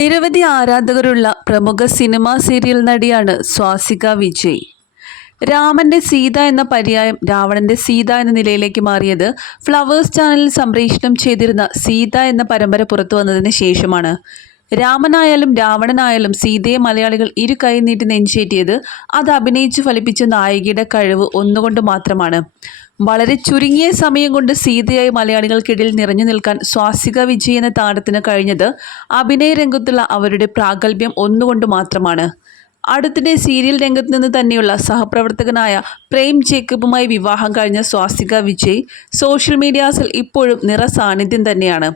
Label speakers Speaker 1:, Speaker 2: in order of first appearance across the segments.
Speaker 1: നിരവധി ആരാധകരുള്ള പ്രമുഖ സിനിമാ സീരിയൽ നടിയാണ് സ്വാസിക വിജയ്. രാമന്റെ സീത എന്ന പര്യായം രാവണന്റെ സീത എന്ന നിലയിലേക്ക് മാറിയത് ഫ്ലവേഴ്സ് ചാനലിൽ സംപ്രേഷണം ചെയ്തിരുന്ന സീത എന്ന പരമ്പര പുറത്തു വന്നതിന് ശേഷമാണ്. രാമനായാലും രാവണനായാലും സീതയെ മലയാളികൾ ഇരു കൈ നീട്ടി നെഞ്ചേറ്റിയത് അത് അഭിനയിച്ചു ഫലിപ്പിച്ച നായികയുടെ കഴിവ് ഒന്നുകൊണ്ട് മാത്രമാണ്. വളരെ ചുരുങ്ങിയ സമയം കൊണ്ട് സീതയായി മലയാളികൾക്കിടയിൽ നിറഞ്ഞു നിൽക്കാൻ സ്വാസിക വിജയ് എന്ന താരത്തിന് കഴിഞ്ഞത് അഭിനയ രംഗത്തുള്ള അവരുടെ പ്രാഗൽഭ്യം ഒന്നുകൊണ്ട് മാത്രമാണ്. അടുത്തിടെ സീരിയൽ രംഗത്ത് നിന്ന് തന്നെയുള്ള സഹപ്രവർത്തകനായ പ്രേം ജേക്കബുമായി വിവാഹം കഴിഞ്ഞ സ്വാസിക വിജയ് സോഷ്യൽ മീഡിയാസിൽ ഇപ്പോഴും നിറ സാന്നിധ്യം തന്നെയാണ്.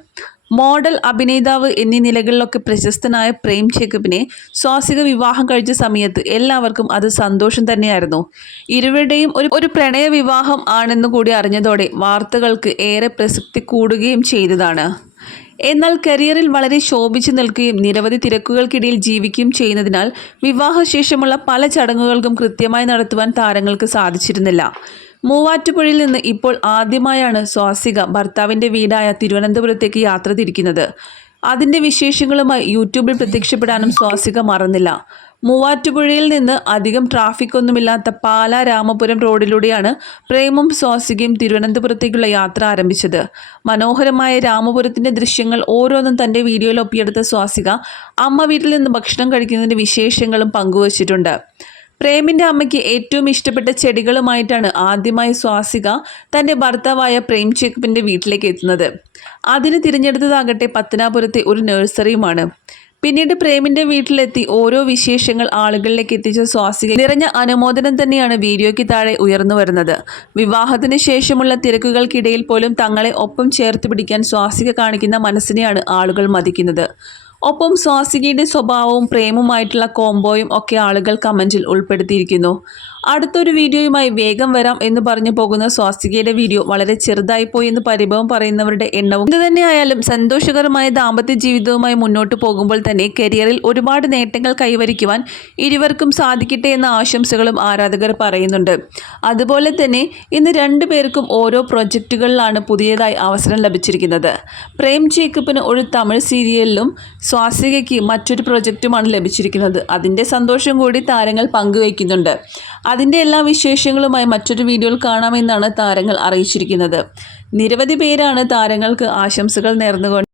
Speaker 1: മോഡൽ അഭിനേതാവ് എന്നീ നിലകളിലൊക്കെ പ്രശസ്തനായ പ്രേം ജേക്കബിനെ സ്വാസിക വിവാഹം കഴിച്ച സമയത്ത് എല്ലാവർക്കും അത് സന്തോഷം തന്നെയായിരുന്നു. ഇരുവരുടെയും ഒരു ഒരു പ്രണയ വിവാഹം ആണെന്നു കൂടി അറിഞ്ഞതോടെ വാർത്തകൾക്ക് ഏറെ പ്രസക്തി കൂടുകയും ചെയ്തതാണ്. എന്നാൽ കരിയറിൽ വളരെ ശോഭിച്ചു നിൽക്കുകയും നിരവധി തിരക്കുകൾക്കിടയിൽ ജീവിക്കുകയും ചെയ്യുന്നതിനാൽ വിവാഹശേഷമുള്ള പല ചടങ്ങുകൾക്കും കൃത്യമായി നടത്തുവാൻ താരങ്ങൾക്ക് സാധിച്ചിരുന്നില്ല. മൂവാറ്റുപുഴയിൽ നിന്ന് ഇപ്പോൾ ആദ്യമായാണ് സ്വാസിക ഭർത്താവിന്റെ വീടായ തിരുവനന്തപുരത്തേക്ക് യാത്ര തിരിക്കുന്നത്. അതിന്റെ വിശേഷങ്ങളുമായി യൂട്യൂബിൽ പ്രത്യക്ഷപ്പെടാനും സ്വാസിക മറന്നില്ല. മൂവാറ്റുപുഴയിൽ നിന്ന് അധികം ട്രാഫിക് ഒന്നുമില്ലാത്ത പാല രാമപുരം റോഡിലൂടെയാണ് പ്രേമും സ്വാസികയും തിരുവനന്തപുരത്തേക്കുള്ള യാത്ര ആരംഭിച്ചത്. മനോഹരമായ രാമപുരത്തിന്റെ ദൃശ്യങ്ങൾ ഓരോന്നും തന്റെ വീഡിയോയിൽ ഒപ്പിയെടുത്ത സ്വാസിക അമ്മ വീട്ടിൽ നിന്ന് ഭക്ഷണം കഴിക്കുന്നതിന്റെ വിശേഷങ്ങളും പങ്കുവച്ചിട്ടുണ്ട്. പ്രേമിന്റെ അമ്മയ്ക്ക് ഏറ്റവും ഇഷ്ടപ്പെട്ട ചെടികളുമായിട്ടാണ് ആദ്യമായി സ്വാസിക തന്റെ ഭർത്താവായ പ്രേം ചേക്കപ്പിന്റെ വീട്ടിലേക്ക് എത്തുന്നത്. അതിന് തിരഞ്ഞെടുത്തതാകട്ടെ പത്തനാപുരത്തെ ഒരു നഴ്സറിയുമാണ്. പിന്നീട് പ്രേമിന്റെ വീട്ടിലെത്തി ഓരോ വിശേഷങ്ങൾ ആളുകളിലേക്ക് എത്തിച്ച സ്വാസിക നിറഞ്ഞ അനുമോദനം തന്നെയാണ് വീഡിയോയ്ക്ക് താഴെ ഉയർന്നു വരുന്നത്. വിവാഹത്തിന് ശേഷമുള്ള തിരക്കുകൾക്കിടയിൽ പോലും തങ്ങളെ ഒപ്പം ചേർത്ത് പിടിക്കാൻ സ്വാസിക കാണിക്കുന്ന മനസ്സിനെയാണ് ആളുകൾ മതിക്കുന്നത്. ഒപ്പം സ്വാസികയുടെ സ്വഭാവവും പ്രേമുമായിട്ടുള്ള കോംബോയും ഒക്കെ ആളുകൾ കമന്റിൽ ഉൾപ്പെടുത്തിയിരിക്കുന്നു. അടുത്തൊരു വീഡിയോയുമായി വേഗം വരാം എന്ന് പറഞ്ഞു പോകുന്ന സ്വാസ്തികയുടെ വീഡിയോ വളരെ ചെറുതായി പോയി എന്ന് പരിഭവം പറയുന്നവരുടെ എണ്ണവും ഇത് തന്നെയായാലും സന്തോഷകരമായ ദാമ്പത്യ ജീവിതവുമായി മുന്നോട്ട് പോകുമ്പോൾ തന്നെ കരിയറിൽ ഒരുപാട് നേട്ടങ്ങൾ കൈവരിക്കുവാൻ ഇരുവർക്കും സാധിക്കട്ടെ എന്ന ആശംസകളും ആരാധകർ പറയുന്നുണ്ട്. അതുപോലെ തന്നെ ഇന്ന് രണ്ടു പേർക്കും ഓരോ പ്രൊജക്റ്റുകളിലാണ് പുതിയതായി അവസരം ലഭിച്ചിരിക്കുന്നത്. പ്രേം ജേക്കബിന് ഒരു തമിഴ് സീരിയലിലും സ്വാസികയ്ക്ക് മറ്റൊരു പ്രൊജക്റ്റുമാണ് ലഭിച്ചിരിക്കുന്നത്. അതിന്റെ സന്തോഷം കൂടി താരങ്ങൾ പങ്കുവയ്ക്കുന്നുണ്ട്. അതിന്റെ എല്ലാ വിശേഷങ്ങളുമായി മറ്റൊരു വീഡിയോയിൽ കാണാമെന്നാണ് താരങ്ങൾ അറിയിച്ചിരിക്കുന്നത്. നിരവധി പേരാണ് താരങ്ങൾക്ക് ആശംസകൾ നേർന്നുകൊണ്ട്